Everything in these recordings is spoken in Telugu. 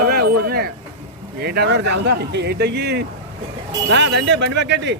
అవే ఊరినే ఏంటన్నాడు తెలుదా ఏంటయ్యి దండి బండి పక్కటి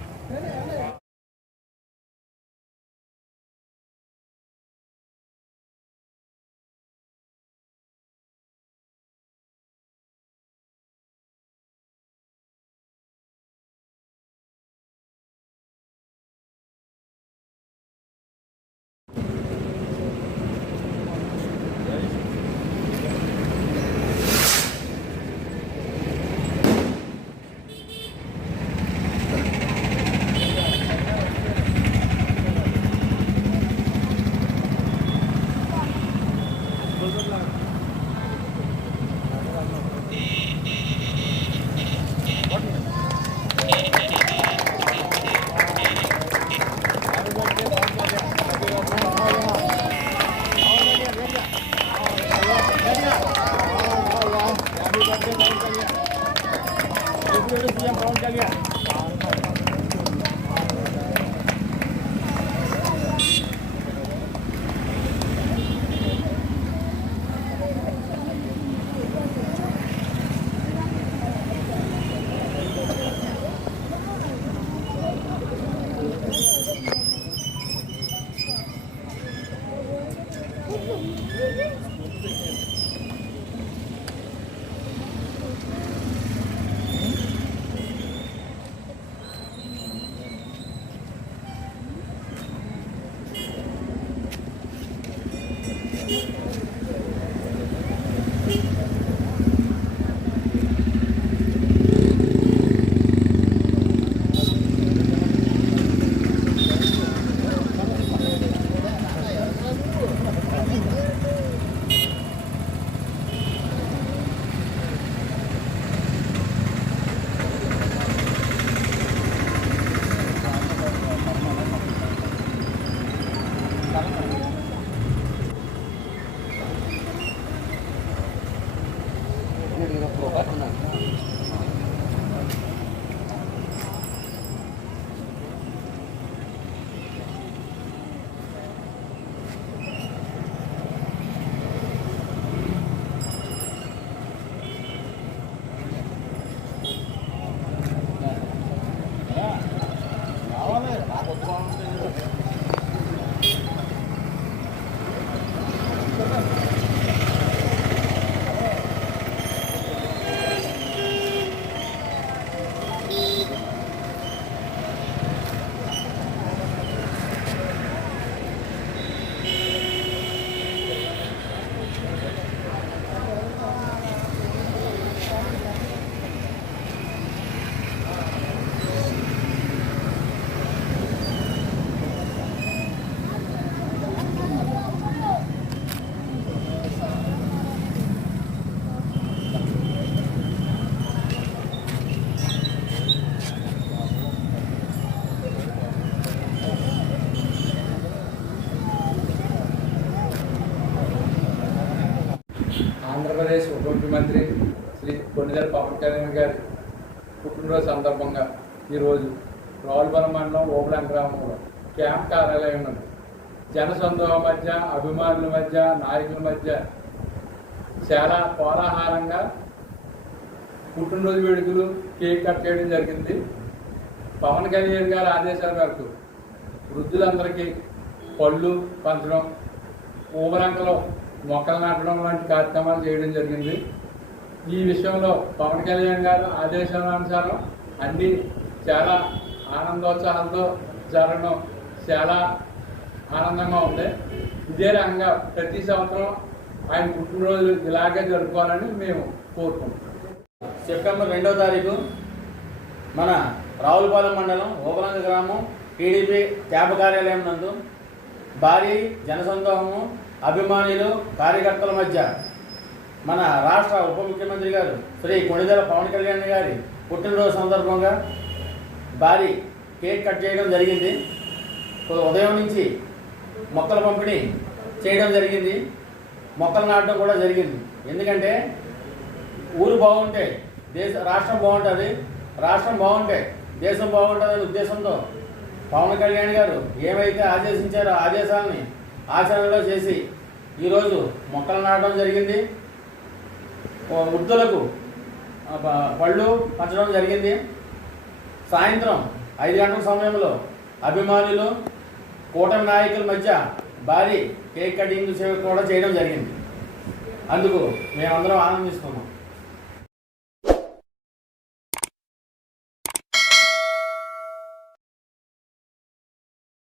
ఆంధ్రప్రదేశ్ ఉప ముఖ్యమంత్రి శ్రీ కొణిదెల పవన్ కళ్యాణ్ గారి పుట్టినరోజు సందర్భంగా ఈరోజు రావులపాలెం మండలం ఓబులాం గ్రామంలో క్యాంప్ కార్యాలయం ఉన్నది. జనసందోహం మధ్య, అభిమానుల మధ్య, నాయకుల మధ్య చాలా కోలాహలంగా పుట్టినరోజు వేడుకలు కేక్ కట్ చేయడం జరిగింది. పవన్ కళ్యాణ్ గారి ఆదేశాల మేరకు వృద్ధులందరికీ పళ్ళు పంచడం, ఊమరంకలో మొక్కలు నాటడం లాంటి కార్యక్రమాలు చేయడం జరిగింది. ఈ విషయంలో పవన్ కళ్యాణ్ గారు ఆదేశానుసారం అన్నీ చాలా ఆనందోత్సాహాలతో జరగడం చాలా ఆనందంగా ఉంది. ఇదే రకంగా ప్రతి సంవత్సరం ఆయన పుట్టినరోజు ఇలాగే జరుపుకోవాలని మేము కోరుకుంటున్నాం. సెప్టెంబర్ 2వ తారీఖు మన రావులపాలెం మండలం ఓబులాం గ్రామం టీడీపీ క్యాంపు కార్యాలయం నందు భారీ జనసందోహము, అభిమానులు, కార్యకర్తల మధ్య మన రాష్ట్ర ఉప ముఖ్యమంత్రి గారు శ్రీ కొణిదెల పవన్ కళ్యాణ్ గారి పుట్టినరోజు సందర్భంగా భారీ కేక్ కట్ చేయడం జరిగింది. ఉదయం నుంచి మొక్కల పంపిణీ చేయడం జరిగింది, మొక్కలు నాటడం కూడా జరిగింది. ఎందుకంటే ఊరు బాగుంటే రాష్ట్రం బాగుంటుంది, రాష్ట్రం బాగుంటే దేశం బాగుంటుంది అనే ఉద్దేశంతో పవన్ కళ్యాణ్ గారు ఏమైతే ఆదేశించారో ఆదేశాలని ఆచరణలో చేసి ఈరోజు మొక్కలు నాటడం జరిగింది. వృద్ధులకు పళ్ళు పంచడం జరిగింది. సాయంత్రం 5 గంటల సమయంలో అభిమానులు కూటమి నాయకుల మధ్య భారీ కేక్ కటింగ్ కూడా చేయడం జరిగింది. అందుకు మేమందరం ఆనందిస్తున్నాం.